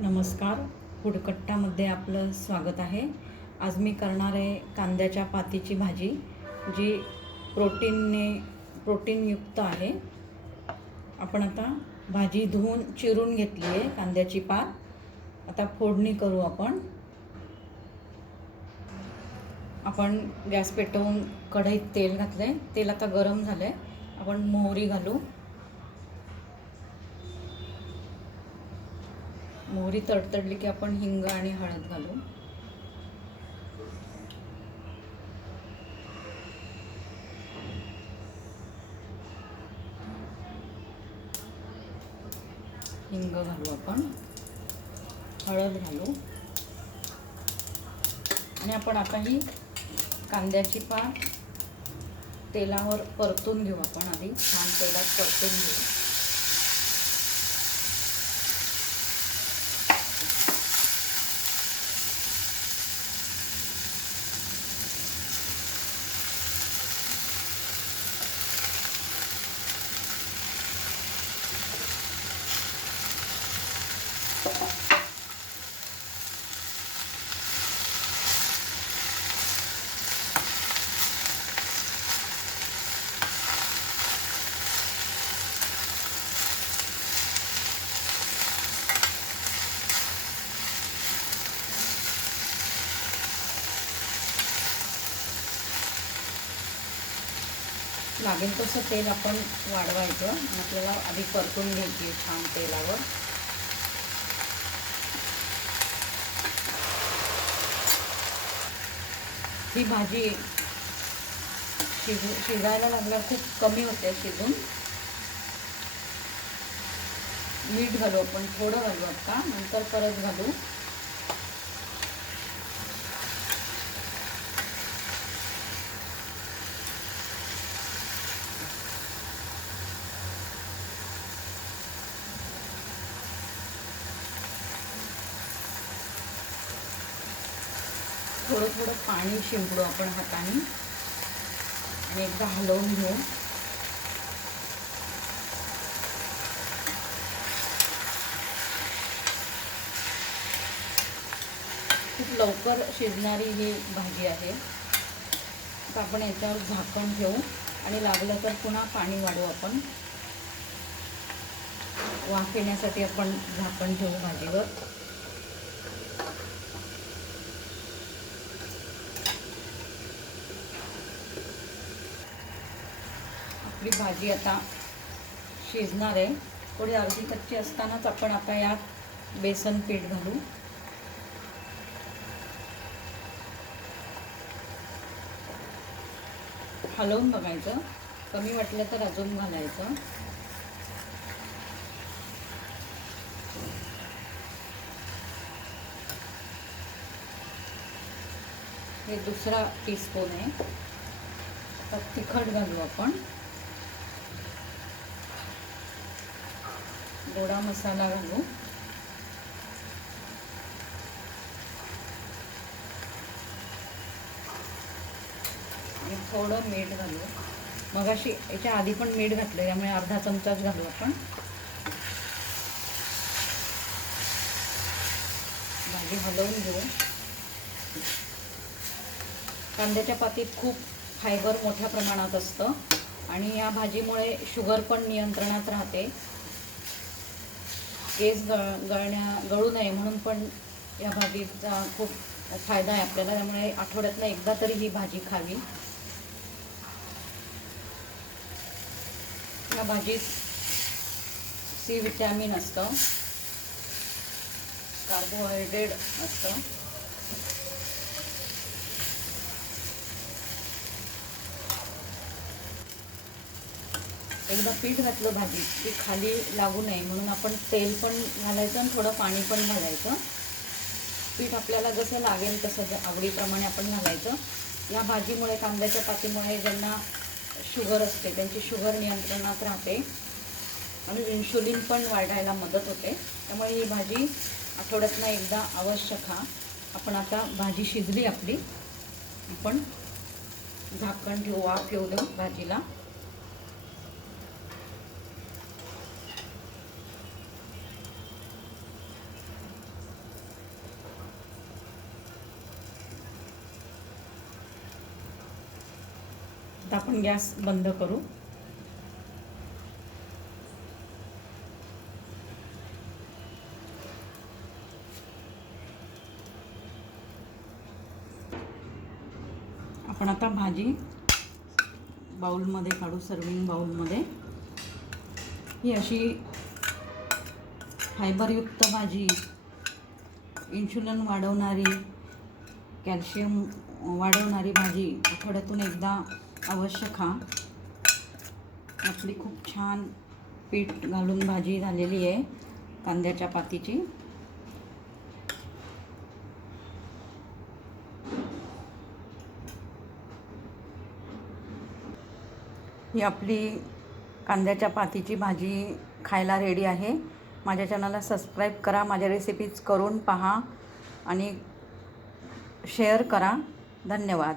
नमस्कार. फूडकट्टामध्ये आपलं स्वागत आहे. आज मी करणार आहे कांद्याच्या पातीची भाजी जी प्रोटीनने प्रोटीनयुक्त आहे. आपण आता भाजी धुवून चिरून घेतली आहे कांद्याची पात. आता फोडणी करू आपण. आपण गॅस पेटवून कढईत तेल घातलं आहे तेल आता गरम झालं आहे आपण मोहरी घालू. मोहरी तडतडली की आपण हिंग आणि हळद घालू. हिंग घालू आपण. हळद घालू. आणि आपण आता ही कांद्याची पात तेलावर परतून घेऊ आपण आधी. छान तेलात परतून घेऊ. लागेल तसं तेल आपण वाढवायचं. आपल्याला आधी परतून घ्यायची छान तेलावर. ही भाजी शिजू शिजायला लागल्यावर खूप कमी होते शिजून. मीठ घालू आपण थोडं घालू आता नंतर परत घालू. थोडं थोडं पाणी शिंपडू आपण हाताने. आणि एकदा हलवून घेऊ. खूप लवकर शिजणारी ही भाजी आहे. तर आपण याच्यावर झाकण ठेवू. आणि लागलं तर पुन्हा पाणी वाढू आपण. वाफ येण्यासाठी आपण झाकण ठेवू भाजीवर. आपली भाजी आता शिजणार आहे. थोडी अर्धी कच्ची असतानाच आपण आता यात बेसन पीठ घालू. हलवून बघायचं. कमी वाटलं तर अजून घालायचं. हे दुसरा टीस्पून आहे. तिखट घालू आपण. गोडा मसाला घालू. आणि थोडं मीठ घालू. मग अशी याच्या आधी पण मीठ घातलं त्यामुळे अर्धा चमचाच घालू आपण. भाजी हलवून घेऊ. कांद्याच्या पातीत खूप फायबर मोठ्या प्रमाणात असतं. आणि या भाजीमुळे शुगर पण नियंत्रणात राहते. केस गळ गळण्या गळू नये म्हणून पण या भाजीचा खूप फायदा आहे आपल्याला. त्यामुळे आठवड्यातनं एकदा तरी ही भाजी खावी. या भाजीत सी विटॅमिन असतं. कार्बोहायड्रेट असतं. एकदा पीठ घातलं भाजी की खाली लागू नये म्हणून आपण तेल पण घालायचं आणि थोडं पाणी पण घालायचं. पीठ आपल्याला जसं लागेल तसं आवडीप्रमाणे आपण घालायचं. या भाजीमुळे कांद्याच्या पातीमुळे ज्यांना शुगर असते त्यांची शुगर नियंत्रणात राहते आणि इन्शुलिन पण वाढायला मदत होते. त्यामुळे ही भाजी आठवड्यातनं एकदा अवश्य खा. आपण आता भाजी शिजली आपली. आपण झाकण ठेवू वाफ येऊ देऊ भाजीला. आता आपण गॅस बंद करू. आपण आता भाजी बाउलमध्ये काढू सर्विंग बाउलमध्ये. ही अशी फायबरयुक्त भाजी इन्शुलिन वाढवणारी कॅल्शियम वाढवणारी भाजी आठवड्यातून एकदा अवश्य खा. आपली खूप छान पीठ घालून भाजी झालेली आहे कांद्याच्या पातीची. ही आपली कांद्याच्या पातीची भाजी खायला रेडी आहे. माझ्या चॅनलला सबस्क्राईब करा माझ्या रेसिपीज करून पहा आणि शेअर करा. धन्यवाद.